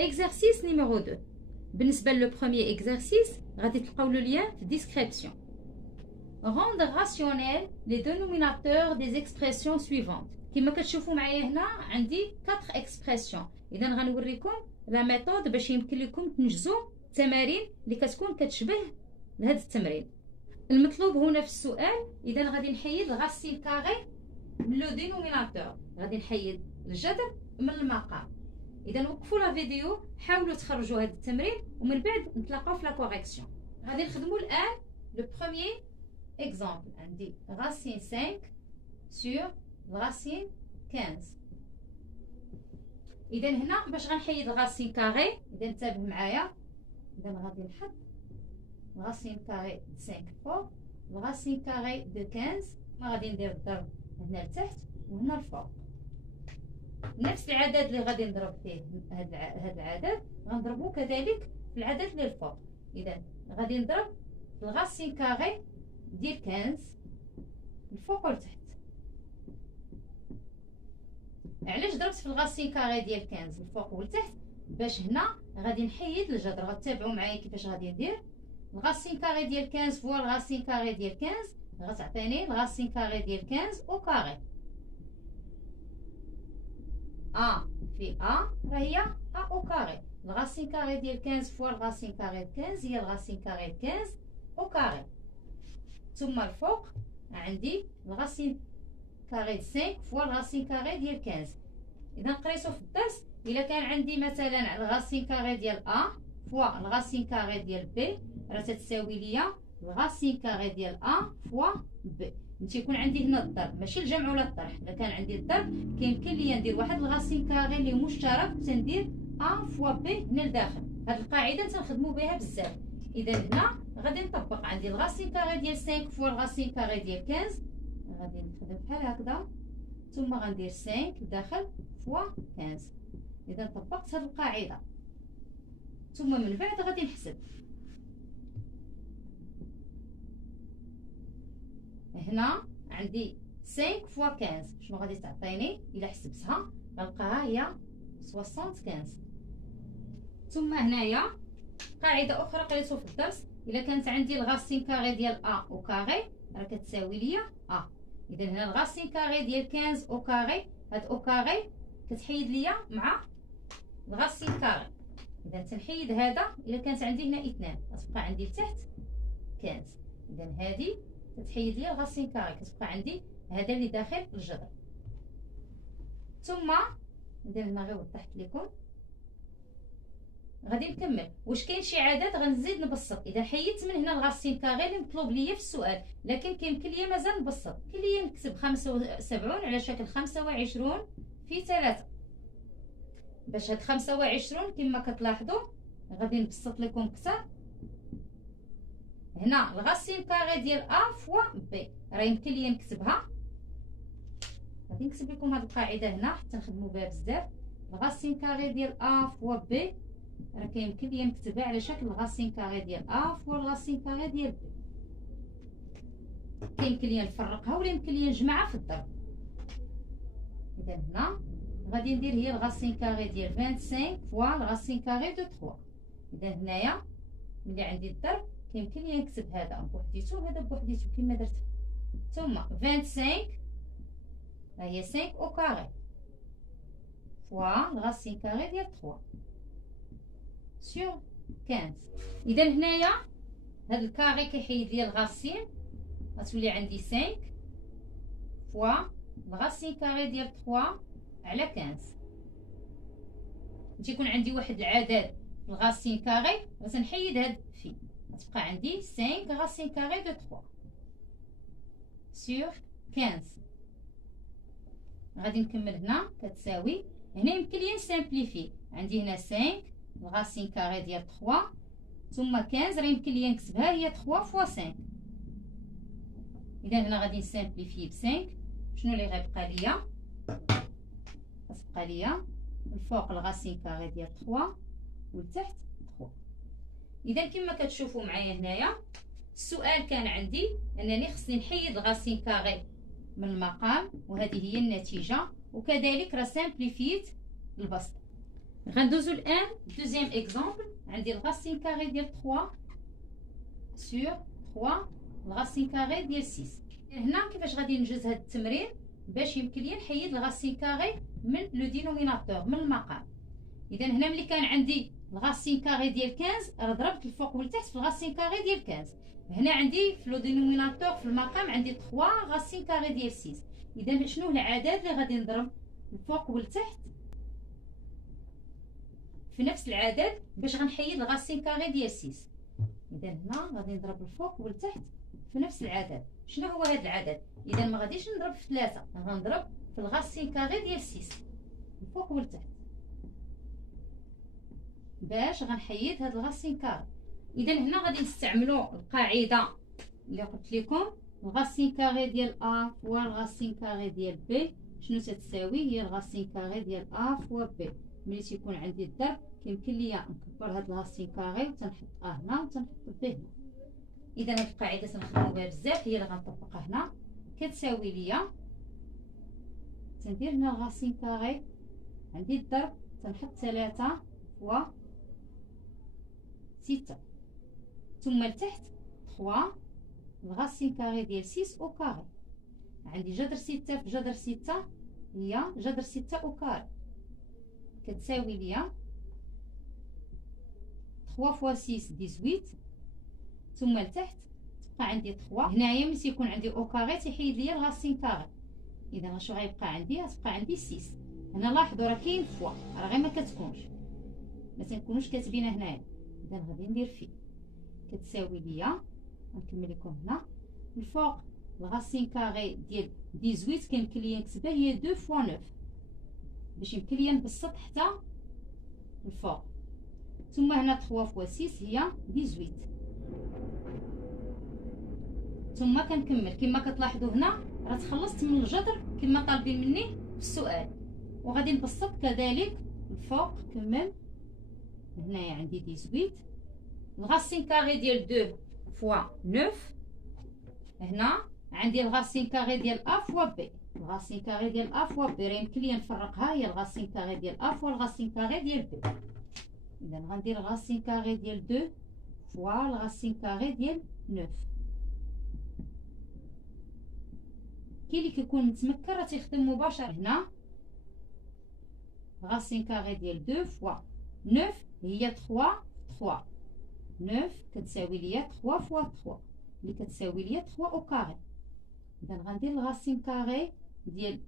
Exercice numéro 2. بالنسبة لو premier exercice غادي تلقاو le lien في description. Rendre rationnels les dénominateurs des expressions suivantes. كما كتشوفوا معايا هنا عندي 4 expressions. إذا غنوريكم لا ميثود باش يمكن لكم تنجزوا التمارين اللي كتكون كتشبه لهذا التمرين. المطلوب هنا في السؤال إذا غادي نحيد الغاسين كاري من لو دينوميناتور، غادي نحيد الجذر من المقام. إذا وقفوا لا فيديو، حاولوا تخرجوا هذا التمرين ومن بعد نتلاقاو في لا كوريكسيون. غادي نخدموا الآن لو بروميير اكزامبل. عندي راسين 5 سور راسين 15. إذا هنا باش غنحيد الغاسين كاري، إذا انتبه معايا، إذا غادي نحط الغاسين كاري د 5 فوق الغاسين كاري دو 15. ما غادي ندير الضرب هنا لتحت وهنا الفوق. نفس العدد اللي غادي نضرب فيه هذا العدد غنضربو كذلك في العدد اللي الفوق. اذا غادي نضرب في الغاسين كاري ديال 15 الفوق والتحت. علاش ضربت في الغاسين كاري ديال 15 الفوق والتحت؟ باش هنا غادي نحيد الجذر. غتتابعوا معايا كيفاش غادي ندير. الغاسين كاري ديال 15 فوا الغاسين كاري ديال 15 غتعطيني الغاسين كاري ديال 15 او كاري. ا في ا راه هي ا او كاري. الغاسين كاري ديال 15 فوا الغاسين كاري د 15 هي الغاسين كاري د 15 او كاري. ثم الفوق عندي الغاسين كاري د 5 فوا الغاسين كاري ديال 15. اذا قريتو في الدرس الا كان عندي مثلا الغاسين كاري ديال ا فوا الغاسين كاري ديال بي راه تتساوي ليا الغاسين كاري ديال ا فوا بي. تيكون عندي هنا الضرب ماشي الجمع ولا الطرح. الا كان عندي الضرب كيمكن ليا ندير واحد الغاسين كاري اللي مشترك تندير ا فوا بي هنا لداخل. هاد القاعده تنخدموا بها بزاف. اذا هنا غادي نطبق عندي الغاسين كاري ديال 5 فوا الغاسين كاري ديال 15. غادي نخدم بحال هكذا ثم غندير 5 لداخل فوا 15. اذا طبقت هاد القاعده ثم من بعد غادي نحسب. هنا عندي 5 فوا 15 شنو غادي تعطيني؟ الا حسبتها غنلقاها هي 75. ثم هنايا قاعده اخرى قريتو في الدرس، الا كانت عندي الغاسين كاري ديال ا او كاري راه كتساوي ليا ا. اذا هنا الغاسين كاري ديال 15 او كاري، هاد او كاري كتحيد ليا مع الغاسين كاري. اذا تنحيد هذا الا كانت عندي هنا 2 غتبقى عندي لتحت 15. اذا هذه تتحيد لي الغاسين كاري كتبقى عندي هذا اللي داخل الجذر. ثم ندير هنا غير وضحت لكم. غادي نكمل. واش كاين شي عدد غنزيد نبسط؟ اذا حيدت من هنا الغاسين كاري اللي مطلوب ليا في السؤال، لكن كيمكن ليا مازال نبسط. كاين ليا نكتب 75 على شكل 25 في 3 باش هاد 25 كما كتلاحظوا غادي نبسط لكم اكثر. هنا الغاسين كاري ديال ا فوا بي راه يمكن ليا نكتبها. غادي نكتب لكم هاد القاعده هنا حتى نخدموا بها بزاف. الغاسين كاري ديال ا فوا بي راه كيمكن ليا نكتبها على شكل الغاسين كاري ديال ا فوا الغاسين كاري ديال بي. كيمكن ليا نفرقها ولا يمكن ليا نجمعها في الضرب. اذا هنا غادي ندير هي الغاسين كاري ديال 25 فوا الغاسين كاري دو 3. اذا هنايا ملي عندي الضرب كيمكن لي نكتب هذا بوحديتو وهذا بوحديتو كما درت. ثم 25 ها هي 5 او كاري فوا الغاسين كاري ديال 3 سور 15. اذا هنايا هذا الكاري كيحيد لي الغاسين غتولي عندي 5 فوا الغاسين كاري ديال 3 على 15. تيكون عندي واحد العدد الغاسين كاري غتنحيد هاد في غتبقى عندي 5 غاسين كاري دو 3 سور 15. غادي نكمل هنا كتساوي. هنا يمكن لي نسامبليفي. عندي هنا 5 الغاسين كاري ديال 3 ثم 15 راه يمكن لي نكتبها هي 3 فوا 5. اذا هنا غادي نسامبليفي ب 5. شنو اللي غيبقى ليا؟ غتبقى ليا الفوق الغاسين كاري ديال 3 والتحت 3. اذا كما كتشوفوا معايا هنايا السؤال كان عندي انني خصني نحيد الغاسين كاري من المقام وهذه هي النتيجه، وكذلك راه سامبليفيت البسط. غندوزو الان دوزيام اكزومبل. عندي الغاسين كاري ديال 3 سور 3 الغاسين كاري ديال 6. هنا كيفاش غادي ننجز هذا التمرين باش يمكن لي نحيد الغاسين كاري من لو دينوميناتور من المقام. اذا هنا ملي كان عندي الغاسين كاري ديال 15 راه ضربت الفوق والتحت في الغاسين كاري ديال 15. هنا عندي في لو دينوميناتور في المقام عندي 3 غاسين كاري ديال 6. اذا شنو العدد اللي غادي نضرب الفوق والتحت في نفس العدد باش غنحيد الغاسين كاري ديال 6؟ اذا هنا غادي نضرب الفوق والتحت في نفس العدد. شنو هو هذا العدد؟ اذا ما غاديش نضرب في 3، غنضرب في الغاسين كاري ديال 6 الفوق والتحت باش غنحيد هاد الغاسين كاري. اذا هنا غادي نستعملوا القاعده اللي قلت لكم، الغاسين كاري ديال ا فوا الغاسين كاري ديال بي شنو تتساوي؟ هي الغاسين كاري ديال ا فوا بي. ملي تيكون عندي الضرب كيمكن ليا نكبر هاد الغاسين كاري وتنحط ا هنا وتنحط بي هنا. اذا هاد القاعده تنخدموا بها بزاف، هي اللي غنطبقها هنا. كتساوي ليا تندير هنا الغاسين كاري، عندي الضرب تنحط 3 فوا 6 ثم لتحت 3 الغاسين كاري ديال 6 او كاري. عندي جذر 6 في جذر 6 هي جذر 6 او كاري كتساوي ليا 3 فوا 6 18 ثم لتحت تبقى عندي 3. هنايا ملي تيكون عندي او كاري تيحيد ليا الغاسين كاري. اذا شنو غيبقى عندي؟ غتبقى عندي 6. هنا لاحظوا راه كاين فوا، راه غير ما كتكونش، ما تنكونوش كاتبينها هنايا. اذا غادي ندير فيه كتساوي ليا، نكمل لكم هنا الفوق الغاسين كاري ديال 18 كيمكن ليا نكتبها هي 2 فوا 9 باش يمكن ليا نبسط حتى الفوق. ثم هنا 3 فوا 6 هي 18. ثم كنكمل كما كتلاحظوا هنا راه تخلصت من الجذر كما طالبين مني في السؤال، وغادي نبسط كذلك الفوق. كمل هنايا عندي 18 الغاسين كاري ديال 2 فوا 9. هنا عندي الغاسين كاري ديال ا فوا بي، الغاسين كاري ديال ا فوا بي راه يمكن ليا نفرقها، هي الغاسين كاري ديال ا فوا الغاسين كاري ديال بي. اذا غندير الغاسين كاري ديال 2 فوا الغاسين كاري ديال 9. كاين اللي كيكون متمكن راه تيخدم مباشر. هنا غاسين كاري ديال 2 فوا 9 هي 3 3 9 كتساوي ليا 3 فوا 3 اللي كتساوي ليا 3 او كاري. اذا غندير الغاسين كاري ديال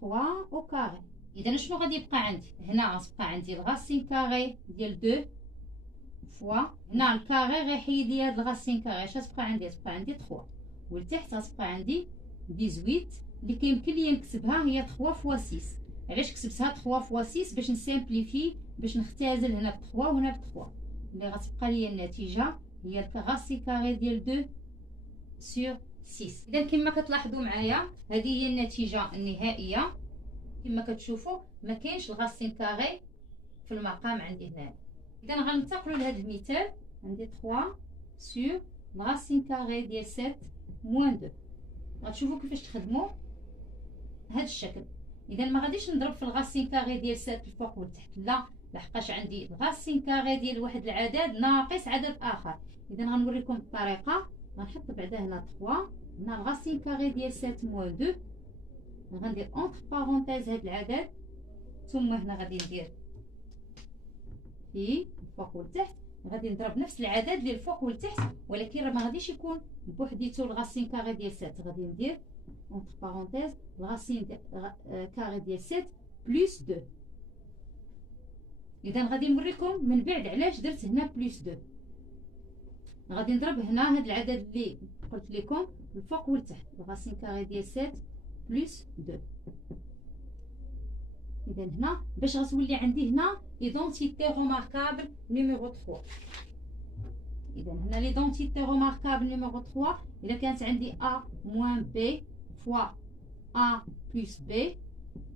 3 او كاري. اذا شنو غادي يبقى عندي؟ هنا غتبقى عندي الغاسين كاري ديال 2 فوا هنا الكاري غيحيد ليا هاد الغاسين كاري. اش غتبقى عندي؟ غتبقى عندي 3 ولتحت غتبقى عندي 18 اللي كيمكن ليا نكتبها هي 3 فوا 6. علاش كتبتها 3 فوا 6؟ باش نسامبليفي، باش نختزل هنا ب 3 وهنا ب 3 اللي غتبقى ليا النتيجه هي الغاسين كاري ديال 2 سور 6. اذا كما كتلاحظوا معايا هذه هي النتيجه النهائيه. كما كتشوفوا ما كاينش الغاسين كاري في المقام عندي هنا. اذا غننتقلوا لهذا المثال. عندي 3 سور الغاسين كاري ديال 7 موان 2. غتشوفوا كيفاش تخدموا هذا الشكل. اذا ما غاديش نضرب في الغاسين كاري ديال 7 الفوق والتحت، لا، لحقاش عندي الغاسين كاري ديال واحد العدد ناقص عدد اخر. اذا غنوريكم الطريقه. غنحط بعدا هنا 3 هنا الغاسين كاري ديال 7 موان 2. غندير اونتر بارونتيز هاد العدد، ثم هنا غادي ندير في الفوق والتحت غادي نضرب نفس العدد اللي الفوق والتحت، ولكن راه ما غاديش يكون بوحديتو الغاسين كاري ديال 7. غادي ندير اونتر بارونتيز الغاسين كاري ديال 7 بلس 2. اذا غادي نوريكم من بعد علاش درت هنا بلس 2. غادي نضرب هنا هاد العدد اللي قلت لكم الفوق والتحت الغاسين كاري ديال 7 بلس 2. اذا هنا باش غتولي عندي هنا ليدونتيتي روماركابل نيميرو 3. اذا هنا ليدونتيتي روماركابل نيميرو 3 اذا كانت عندي ا موان بي فوا ا بلس بي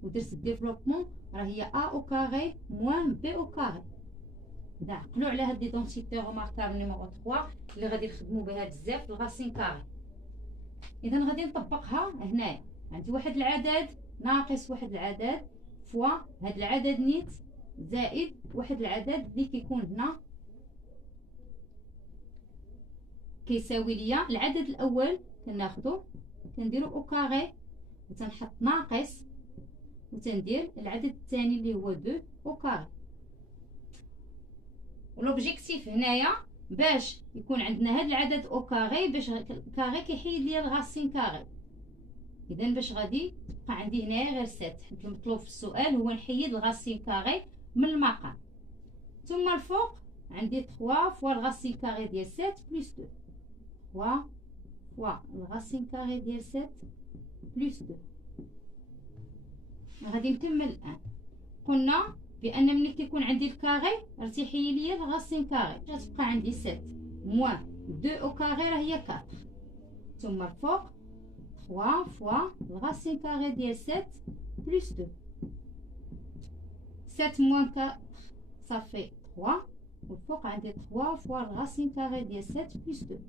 ودرت الديفلوبمون راه هي ا او كاري موان بي او كاري. اذا عقلوا على هاد ليدونتيتي روماركابل نيميرو 3 اللي غادي نخدموا بها بزاف في الغاسين كاري. اذا غادي نطبقها هنايا. عندي واحد العدد ناقص واحد العدد فوا هاد العدد نيت زائد واحد العدد اللي كيكون هنا كيساوي ليا العدد الاول كناخدو كنديرو او كاري وتنحط ناقص وتندير العدد الثاني اللي هو 2 او كاري. ولوبجيكتيف هنايا باش يكون عندنا هذا العدد او كاري باش الكاري كيحيد ليا الغاسين كاري. اذا باش غادي تبقى عندي هنايا غير 7 حيت المطلوب في السؤال هو نحيد الغاسين كاري من المقام. ثم الفوق عندي 3 فوا الغاسين كاري ديال 7 بلس 2 3 فوا الغاسين كاري ديال 7 بلس 2. غادي نكمل الان. قلنا بان ملي كيكون عندي الكاري ارتيحي ليا الغاسين كاري غتبقى عندي 7 موان 2 او كاري راه هي 4. ثم الفوق 3 فوا الغاسين كاري ديال 7 بلس 2. 7 موان 4 صافي 3 والفوق عندي 3 فوا الغاسين كاري ديال 7 بلس 2.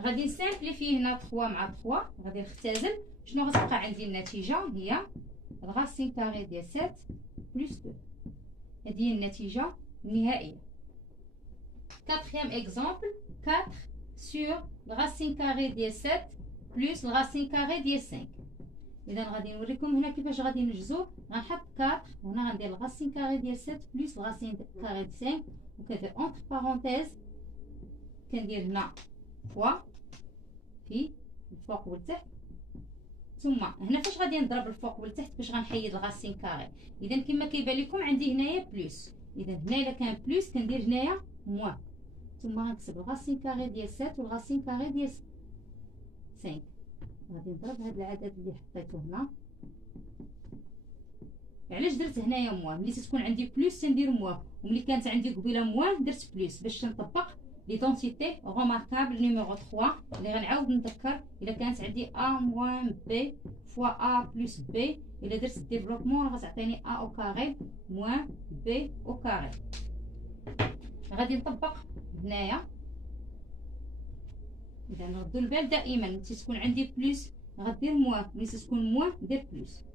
غادي نسامبليفي هنا 3 مع 3 غادي نختزل. شنو غتبقى عندي النتيجه هي الغاسين كاري ديال 7 بلس 2. هذه هي النتيجه النهائيه. Quatrième exemple 4 sur le racine carré ديال 7 plus le racine carré ديال 5. اذا غادي نوريكم هنا كيفاش غادي نجزو. غنحط 4 هنا غندير الغاسين كاري ديال 7 بلس الغاسين كاري ديال 5 وكندير اونتر بارونتيز كندير هنا فوا في الفوق والتحت. ثم هنا فاش غادي نضرب الفوق والتحت باش غنحيد الغاسين كاري. اذا كما كيبان لكم عندي هنايا بلس. اذا هنا الا كان بلس كندير هنايا موان. ثم غنكتب الغاسين كاري ديال 7 والغاسين كاري ديال 5. غادي نضرب هذا العدد اللي حطيته هنا. علاش درت هنايا موان؟ ملي تكون عندي بلس تندير موان وملي كانت عندي قبيله موان درت بلس باش تنطبق ليدونتيتي روماركابل نيميرو 3 اللي غنعاود نذكر. الا كانت عندي ا موان بي فوا ا بلس بي الا درت الديفلوبمون غتعطيني ا او كاري موان بي او كاري. غادي نطبق هنايا. اذا نردوا البال دائما ملي تكون عندي بلس غدير موان ملي تكون موان دير بلس.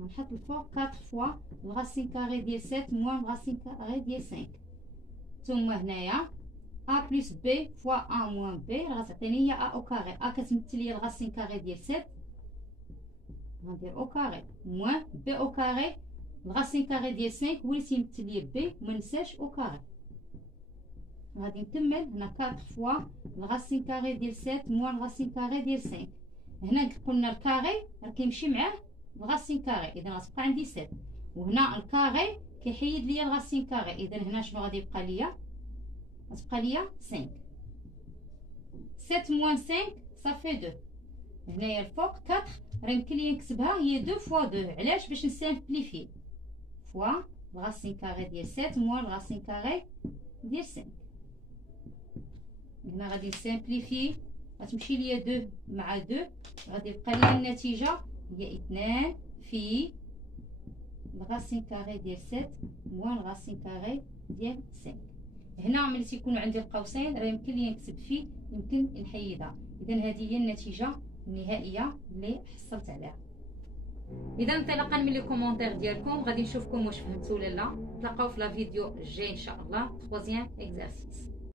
غنحط الفوق 4 فوا الغاسين كاري ديال 7 موان الغاسين كاري ديال 5. ثم هنايا ا بلس بي فوا ا موان بي راه غتعطيني هي ا او كاري. ا كتمثل لي الغاسين كاري ديال 7 غندير او كاري موان بي او كاري الغاسين كاري ديال 5 هو اللي تيمثل لي بي وما ننساش او كاري. غادي نكمل هنا 4 فوا الغاسين كاري ديال 7 موان الغاسين كاري ديال 5. هنا قلنا الكاري راه كيمشي معاه الغاسين كاري اذا غتبقى عندي 7 وهنا الكاري كيحيد ليا الغاسين كاري. اذا هنا شنو غادي يبقى ليا؟ غتبقى ليا 5. 7 موان 5 صافي 2. هنايا الفوق 4 راه يمكن لي نكتبها هي 2 فوا 2. علاش؟ باش نسامبليفي فوا الغاسين كاري ديال 7 موان الغاسين كاري ديال 5. هنا غادي نسامبليفي غتمشي ليا 2 مع 2 غادي يبقى ليا النتيجه هي 2 في الغاسين كاري ديال 7 موان الغاسين كاري ديال 5. هنا ملي تيكونوا عندي القوسين راه يمكن لي نكتب فيه يمكن نحيدها. اذا هذه هي النتيجه النهائيه اللي حصلت عليها. اذا انطلاقا من لي كومونتير ديالكم غادي نشوفكم واش فهمتوا ولا لا. نتلاقاو في لا فيديو الجاي ان شاء الله. 3 اكزرسيس.